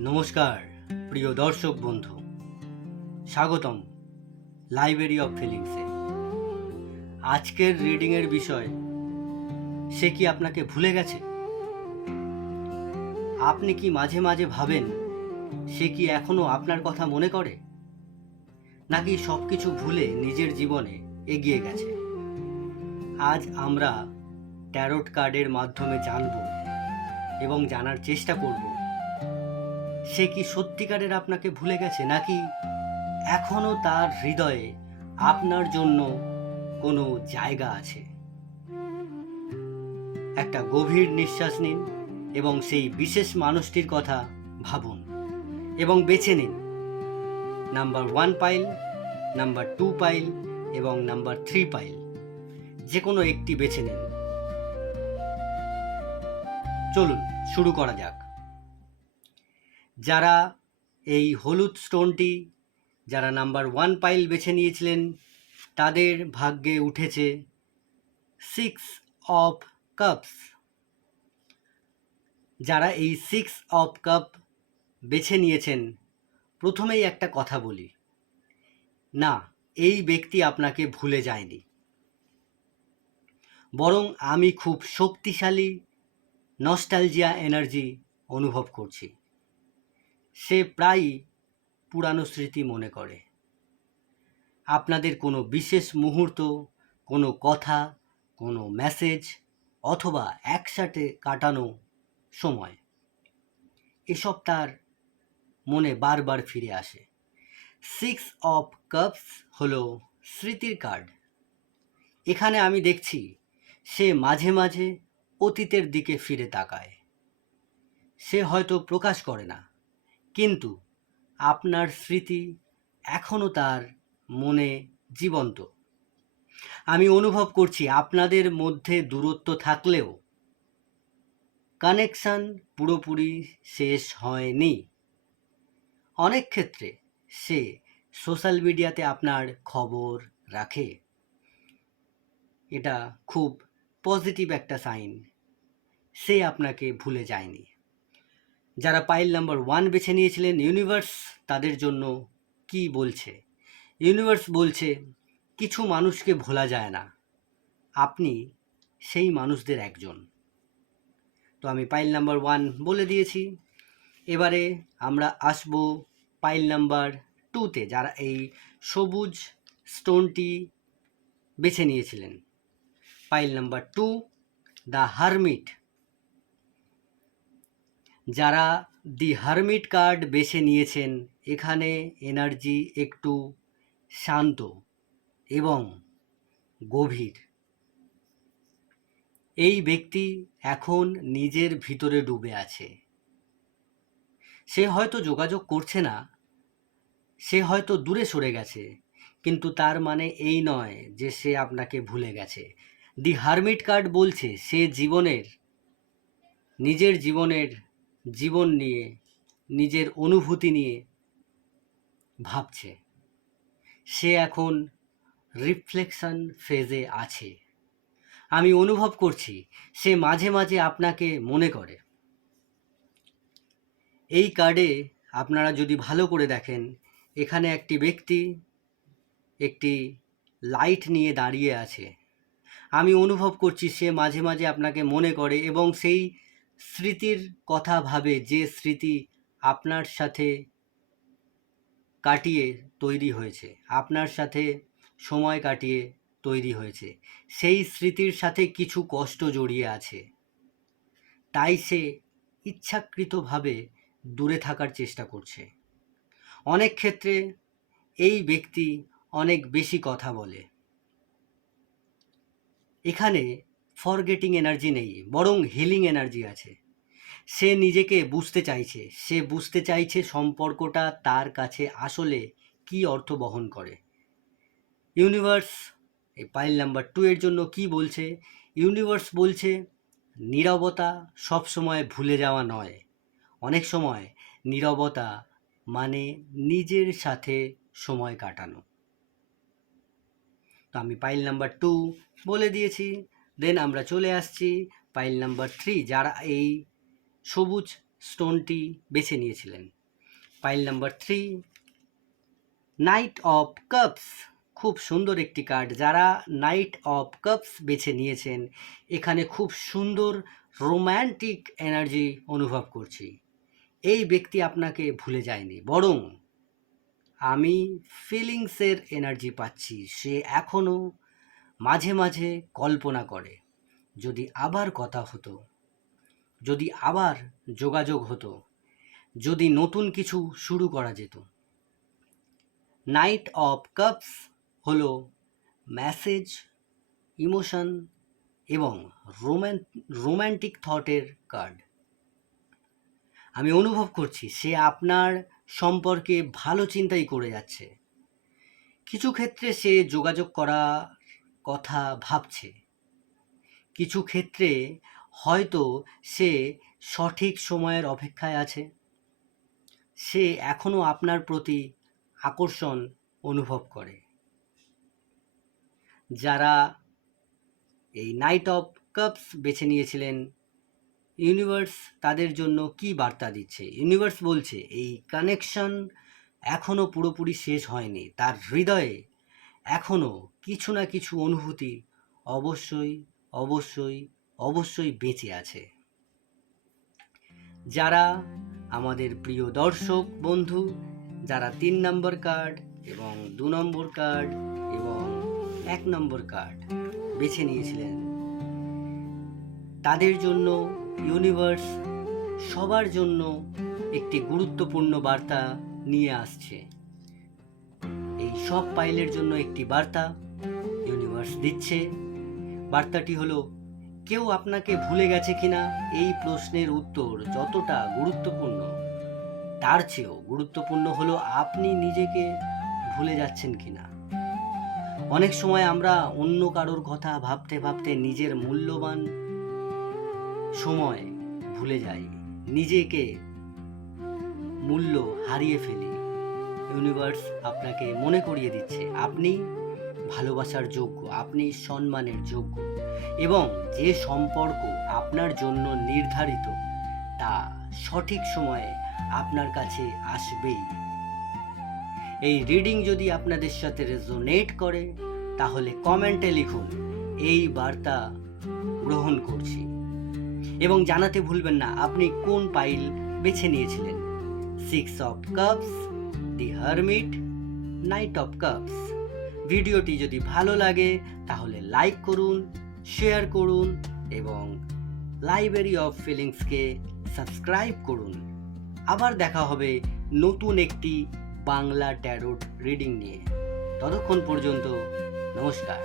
নমস্কার প্রিয় দর্শক বন্ধু, স্বাগতম লাইব্রেরি অফ ফিলিংসে। আজকের রিডিংয়ের বিষয়, সে কি আপনাকে ভুলে গেছে? আপনি কি মাঝে মাঝে ভাবেন সে কি এখনো আপনার কথা মনে করে, নাকি সব কিছু ভুলে নিজের জীবনে এগিয়ে গেছে? আজ আমরা ট্যারোট কার্ডের মাধ্যমে জানব এবং জানার চেষ্টা করব সে কি সত্যিকারের আপনাকে ভুলে গেছে, নাকি এখনো তার হৃদয়ে আপনার জন্য কোনো জায়গা আছে। একটা গভীর নিঃশ্বাস নিন এবং সেই বিশেষ মানুষটির কথা ভাবুন এবং বেছে নিন নাম্বার 1 পাইল, নাম্বার 2 পাইল এবং নাম্বার 3 পাইল, যে কোনো একটি বেছে নিন। চলুন শুরু করা যাক। যারা এই হলুদ স্টোনটি, যারা নাম্বার 1 পাইল বেছে নিয়েছিলেন, তাদের ভাগ্যে উঠেছে 6 অফ কাপস। যারা এই 6 অফ কাপ বেছে নিয়েছেন, প্রথমেই একটা কথা বলি, না, এই ব্যক্তি আপনাকে ভুলে যায়নি, বরং আমি খুব শক্তিশালী নস্টালজিয়া এনার্জি অনুভব করছি। সে প্রায়ই পুরানো স্মৃতি মনে করে, আপনাদের কোনো বিশেষ মুহূর্ত, কোনো কথা, কোনো মেসেজ অথবা একসাথে কাটানো সময়, এসব তার মনে বারবার ফিরে আসে। 6 অফ কাপস হলো স্মৃতির কার্ড। এখানে আমি দেখছি সে মাঝে মাঝে অতীতের দিকে ফিরে তাকায়। সে হয়তো প্রকাশ করে না, কিন্তু আপনার স্মৃতি এখনো তার মনে জীবন্ত। আমি অনুভব করছি আপনাদের মধ্যে দূরত্ব থাকলেও কানেকশন পুরোপুরি শেষ হয়নি। অনেক ক্ষেত্রে সে সোশ্যাল মিডিয়াতে আপনার খবর রাখে, এটা খুব পজিটিভ একটা সাইন। সে আপনাকে ভুলে যায়নি। যারা পাইল নাম্বার 1 বেছে নিয়েছিলেন, ইউনিভার্স তাদের জন্য কি বলছে? ইউনিভার্স বলছে, কিছু মানুষকে ভোলা যায় না, আপনি সেই মানুষদের একজন। তো আমি পাইল নাম্বার 1 বলে দিয়েছি। এবারে আমরা আসবো পাইল নাম্বার 2তে, যারা এই সবুজ স্টোনটি বেছে নিয়েছিলেন। Pile number 2, the hermit. যারা দি হারমিট কার্ড বেছে নিয়েছেন, এখানে এনার্জি একটু শান্ত এবং গভীর। এই ব্যক্তি এখন নিজের ভিতরে ডুবে আছে। সে হয়তো যোগাযোগ করছে না, সে হয়তো দূরে সরে গেছে, কিন্তু তার মানে এই নয় যে সে আপনাকে ভুলে গেছে। দি হারমিট কার্ড বলছে সে নিজের জীবন নিয়ে, নিজের অনুভূতি নিয়ে ভাবছে। সে এখন রিফ্লেকশন ফেজে আছে। আমি অনুভব করছি সে মাঝে মাঝে আপনাকে মনে করে। এই কার্ডে আপনারা যদি ভালো করে দেখেন, এখানে একটি ব্যক্তি একটি লাইট নিয়ে দাঁড়িয়ে আছে। আমি অনুভব করছি সে মাঝে মাঝে আপনাকে মনে করে এবং সেই স্মৃতির কথা ভাবে, যে স্মৃতি আপনার সাথে কাটিয়ে তৈরি হয়েছে, আপনার সাথে সময় কাটিয়ে তৈরি হয়েছে। সেই স্মৃতির সাথে কিছু কষ্ট জড়িয়ে আছে, তাই সে ইচ্ছাকৃতভাবে দূরে থাকার চেষ্টা করছে। অনেক ক্ষেত্রে এই ব্যক্তি অনেক বেশি কথা বলে। এখানে ফরগেটিং এনার্জি নেই, বরং হিলিং এনার্জি আছে। সে নিজেকে বুঝতে চাইছে সম্পর্কটা তার কাছে আসলে কি অর্থ বহন করে। ইউনিভার্স এই পাইল নাম্বার 2 এর জন্য কি বলছে? ইউনিভার্স বলছে, নীরবতা সবসময় ভুলে যাওয়া নয়। অনেক সময় নীরবতা মানে নিজের সাথে সময় কাটানো। তো আমি পাইল নাম্বার 2 বলে দিয়েছি। দেন আমরা চলে আসছি পাইল নাম্বার 3, যারা এই সবুজ স্টোনটি বেছে নিয়েছিলেন। Pile number 3 knight of cups, খুব সুন্দর একটি কার্ড। যারা নাইট অফ কাপস বেছে নিয়েছেন, এখানে খুব সুন্দর রোম্যান্টিক এনার্জি অনুভব করছি। এই ব্যক্তি আপনাকে ভুলে যায়নি, বরং আমি ফিলিংসের এনার্জি পাচ্ছি। সে এখনও মাঝে মাঝে কল্পনা করে, যদি আবার কথা হতো, যদি আবার যোগাযোগ হতো, যদি নতুন কিছু শুরু করা যেত। নাইট অফ কাপস হলো মেসেজ, ইমোশন এবং রোম্যান্টিক থটের কার্ড। আমি অনুভব করছি সে আপনার সম্পর্কে ভালো চিন্তাই করে যাচ্ছে। কিছু ক্ষেত্রে সে যোগাযোগ করার কথা ভাবছে, কিছু ক্ষেত্রে হয়তো সে সঠিক সময়ের অপেক্ষায় আছে। সে এখনও আপনার প্রতি আকর্ষণ অনুভব করে। যারা এই নাইট অফ কাপস বেছে নিয়েছিলেন, ইউনিভার্স তাদের জন্য কি বার্তা দিচ্ছে? ইউনিভার্স বলছে এই কানেকশন এখনও পুরোপুরি শেষ হয়নি। তার হৃদয়ে এখনও কিছু না কিছু অনুভূতি অবশ্যই অবশ্যই অবশ্যই বেঁচে আছে। যারা আমাদের প্রিয় দর্শক বন্ধু, যারা 3 নম্বর কার্ড এবং 2 নম্বর কার্ড এবং 1 নম্বর কার্ড বেছে নিয়েছিলেন, তাদের জন্য ইউনিভার্স সবার জন্য একটি গুরুত্বপূর্ণ বার্তা নিয়ে আসছে। এই সব পাইলের জন্য একটি বার্তা ইউনিভার্স দিচ্ছে। বার্তাটি হলো, কেউ আপনাকে ভুলে গেছে কিনা, এই প্রশ্নের উত্তর যতটা গুরুত্বপূর্ণ, তার চেয়েও গুরুত্বপূর্ণ হলো আপনি নিজেকে ভুলে যাচ্ছেন কিনা। অনেক সময় আমরা অন্য কারোর কথা ভাবতে ভাবতে নিজের মূল্যবান সময় ভুলে যাই, নিজেকে মূল্য হারিয়ে ফেলি। ইউনিভার্স আপনাকে মনে করিয়ে দিচ্ছে আপনি ভালোবাসার যোগ্য, আপনি সম্মানের যোগ্য, এবং যে সম্পর্ক আপনার জন্য নির্ধারিত তা সঠিক সময়ে আপনার কাছে আসবেই। এই রিডিং যদি আপনাদের সাথে রেজোনেট করে, তাহলে কমেন্টে লিখুন এই বার্তা গ্রহণ করছি, এবং জানাতে ভুলবেন না আপনি কোন পাইল বেছে নিয়েছিলেন। 6 of cups, the hermit, night of cups. ভিডিওটি যদি ভালো লাগে তাহলে লাইক করুন, শেয়ার করুন এবং লাইব্রেরি অফ ফিলিংসকে সাবস্ক্রাইব করুন। আবার দেখা হবে নতুন একটি বাংলা ট্যারোট রিডিং নিয়ে। ততক্ষণ পর্যন্ত নমস্কার।